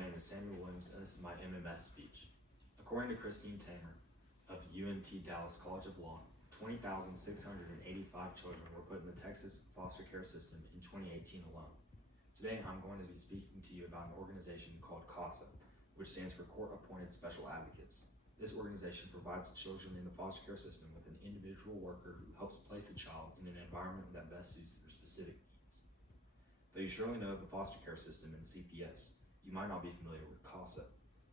name is Samuel Williams, and this is my MMS speech. According to Christine Tamer of UNT Dallas College of Law, 20,685 children were put in the Texas foster care system in 2018 alone. Today, I'm going to be speaking to you about an organization called CASA, which stands for Court Appointed Special Advocates. This organization provides children in the foster care system with an individual worker who helps place the child in an environment that best suits their specific needs. Though you surely know of the foster care system and CPS, you might not be familiar with CASA.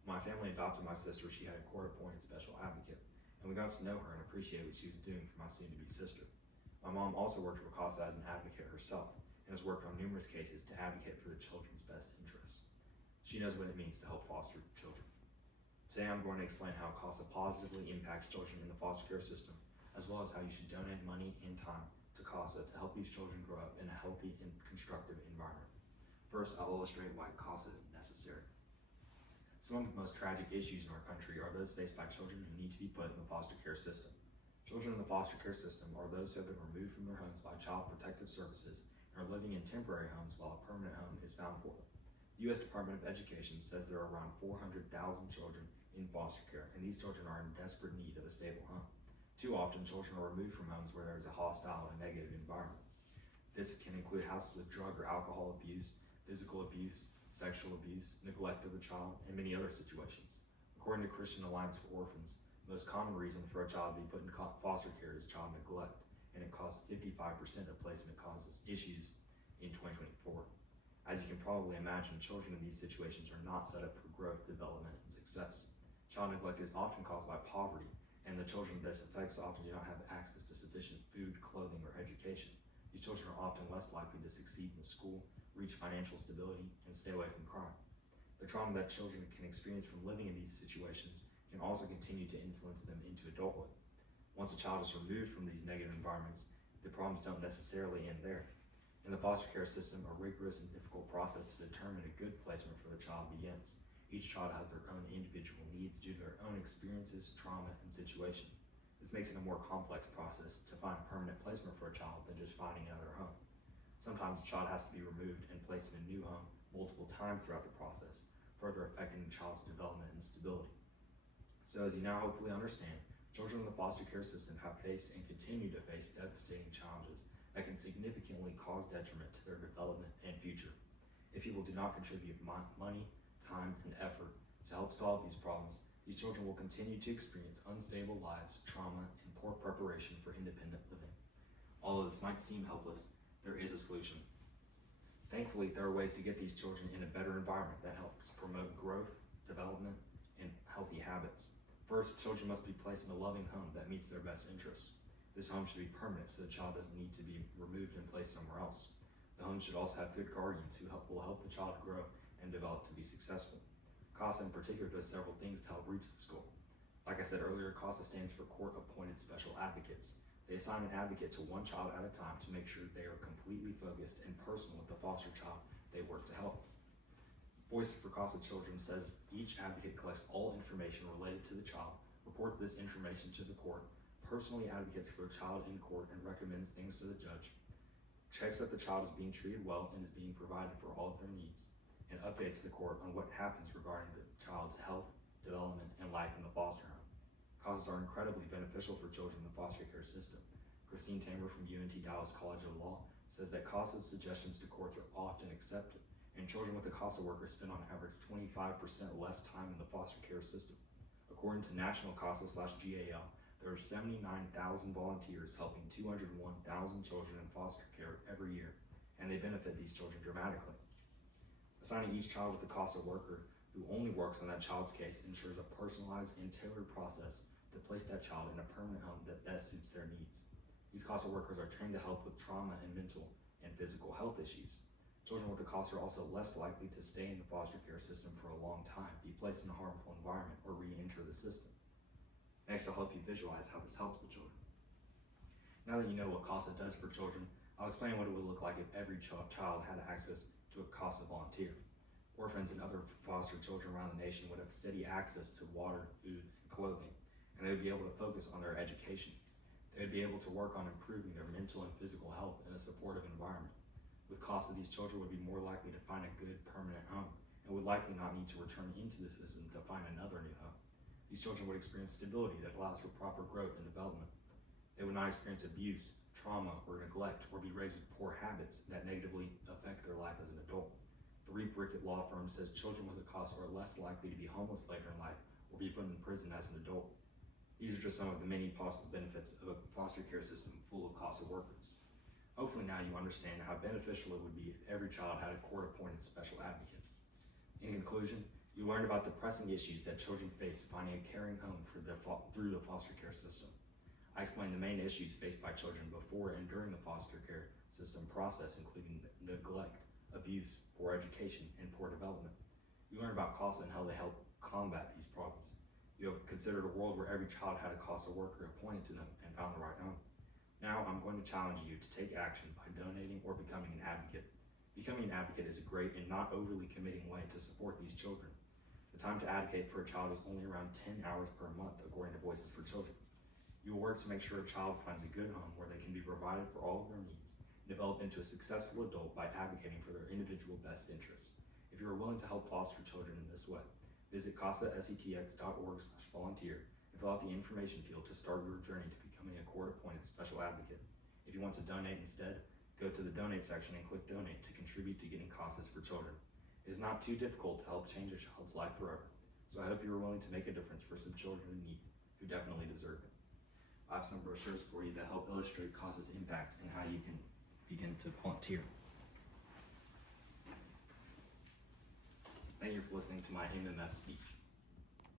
When my family adopted my sister, she had a court-appointed special advocate, and we got to know her and appreciate what she was doing for my soon-to-be sister. My mom also worked for CASA as an advocate herself, and has worked on numerous cases to advocate for the children's best interests. She knows what it means to help foster children. Today I'm going to explain how CASA positively impacts children in the foster care system, as well as how you should donate money and time to CASA to help these children grow up in a healthy and constructive environment. First, I'll illustrate why CASA is necessary. Some of the most tragic issues in our country are those faced by children who need to be put in the foster care system. Children in the foster care system are those who have been removed from their homes by Child Protective Services and are living in temporary homes while a permanent home is found for them. The U.S. Department of Education says there are around 400,000 children in foster care, and these children are in desperate need of a stable home. Too often, children are removed from homes where there is a hostile and negative environment. This can include houses with drug or alcohol abuse, physical abuse, sexual abuse, neglect of the child, and many other situations. According to Christian Alliance for Orphans, the most common reason for a child to be put in foster care is child neglect, and it caused 55% of placement causes issues in 2024. As you can probably imagine, children in these situations are not set up for growth, development, and success. Child neglect is often caused by poverty, and the children this affects often do not have access to sufficient food, clothing, or education. These children are often less likely to succeed in school, reach financial stability, and stay away from crime. The trauma that children can experience from living in these situations can also continue to influence them into adulthood. Once a child is removed from these negative environments, the problems don't necessarily end there. In the foster care system, a rigorous and difficult process to determine a good placement for the child begins. Each child has their own individual needs due to their own experiences, trauma, and situation. This makes it a more complex process to find permanent placement for a child than just finding another home. Sometimes a child has to be removed and placed in a new home multiple times throughout the process, further affecting the child's development and stability. So as you now hopefully understand, children in the foster care system have faced and continue to face devastating challenges that can significantly cause detriment to their development and future. If people do not contribute money, time, and effort to help solve these problems, these children will continue to experience unstable lives, trauma, and poor preparation for independent living. Although this might seem helpless, there is a solution. Thankfully, there are ways to get these children in a better environment that helps promote growth, development, and healthy habits. First, children must be placed in a loving home that meets their best interests. This home should be permanent so the child doesn't need to be removed and placed somewhere else. The home should also have good guardians who will help the child grow and develop to be successful. CASA in particular does several things to help reach this goal. Like I said earlier, CASA stands for Court Appointed Special Advocates. They assign an advocate to one child at a time to make sure they are completely focused and personal with the foster child they work to help. Voices for CASA Children says each advocate collects all information related to the child, reports this information to the court, personally advocates for a child in court and recommends things to the judge, checks that the child is being treated well and is being provided for all of their needs, and updates the court on what happens regarding the child's health, development, and life in the foster home. CASAs are incredibly beneficial for children in the foster care system. Christine Tamer from UNT Dallas College of Law says that CASA's suggestions to courts are often accepted, and children with a CASA worker spend on average 25% less time in the foster care system. According to National CASA/GAL, there are 79,000 volunteers helping 201,000 children in foster care every year, and they benefit these children dramatically. Assigning each child with a CASA worker who only works on that child's case ensures a personalized and tailored process to place that child in a permanent home that best suits their needs. These CASA workers are trained to help with trauma and mental and physical health issues. Children with a CASA are also less likely to stay in the foster care system for a long time, be placed in a harmful environment, or re-enter the system. Next, I'll help you visualize how this helps the children. Now that you know what CASA does for children, I'll explain what it would look like if every child had access to a CASA volunteer. Orphans and other foster children around the nation would have steady access to water, food, and clothing, and they would be able to focus on their education. They would be able to work on improving their mental and physical health in a supportive environment. With CASA, these children would be more likely to find a good permanent home and would likely not need to return into the system to find another new home. These children would experience stability that allows for proper growth and development. They would not experience abuse, trauma, or neglect, or be raised with poor habits that negatively affect their life as an adult. The Reap Rickett Law Firm says children with a COS are less likely to be homeless later in life or be put in prison as an adult. These are just some of the many possible benefits of a foster care system full of COSA workers. Hopefully now you understand how beneficial it would be if every child had a court-appointed special advocate. In conclusion, you learned about the pressing issues that children face finding a caring home through the foster care system. I explained the main issues faced by children before and during the foster care system process, including neglect, abuse, poor education, and poor development. You learned about COSA and how they help combat these problems. You have considered a world where every child had a COSA worker appointed to them and found the right home. Now I'm going to challenge you to take action by donating or becoming an advocate. Becoming an advocate is a great and not overly committing way to support these children. The time to advocate for a child is only around 10 hours per month, according to Voices for Children. You will work to make sure a child finds a good home where they can be provided for all of their needs and develop into a successful adult by advocating for their individual best interests. If you are willing to help foster children in this way, visit CASASETX.org/volunteer and fill out the information field to start your journey to becoming a court-appointed special advocate. If you want to donate instead, go to the donate section and click donate to contribute to getting CASAs for children. It is not too difficult to help change a child's life forever, so I hope you are willing to make a difference for some children in need who definitely deserve it. I have some brochures for you that help illustrate CASA's impact and how you can begin to volunteer. Thank you for listening to my MMS speech.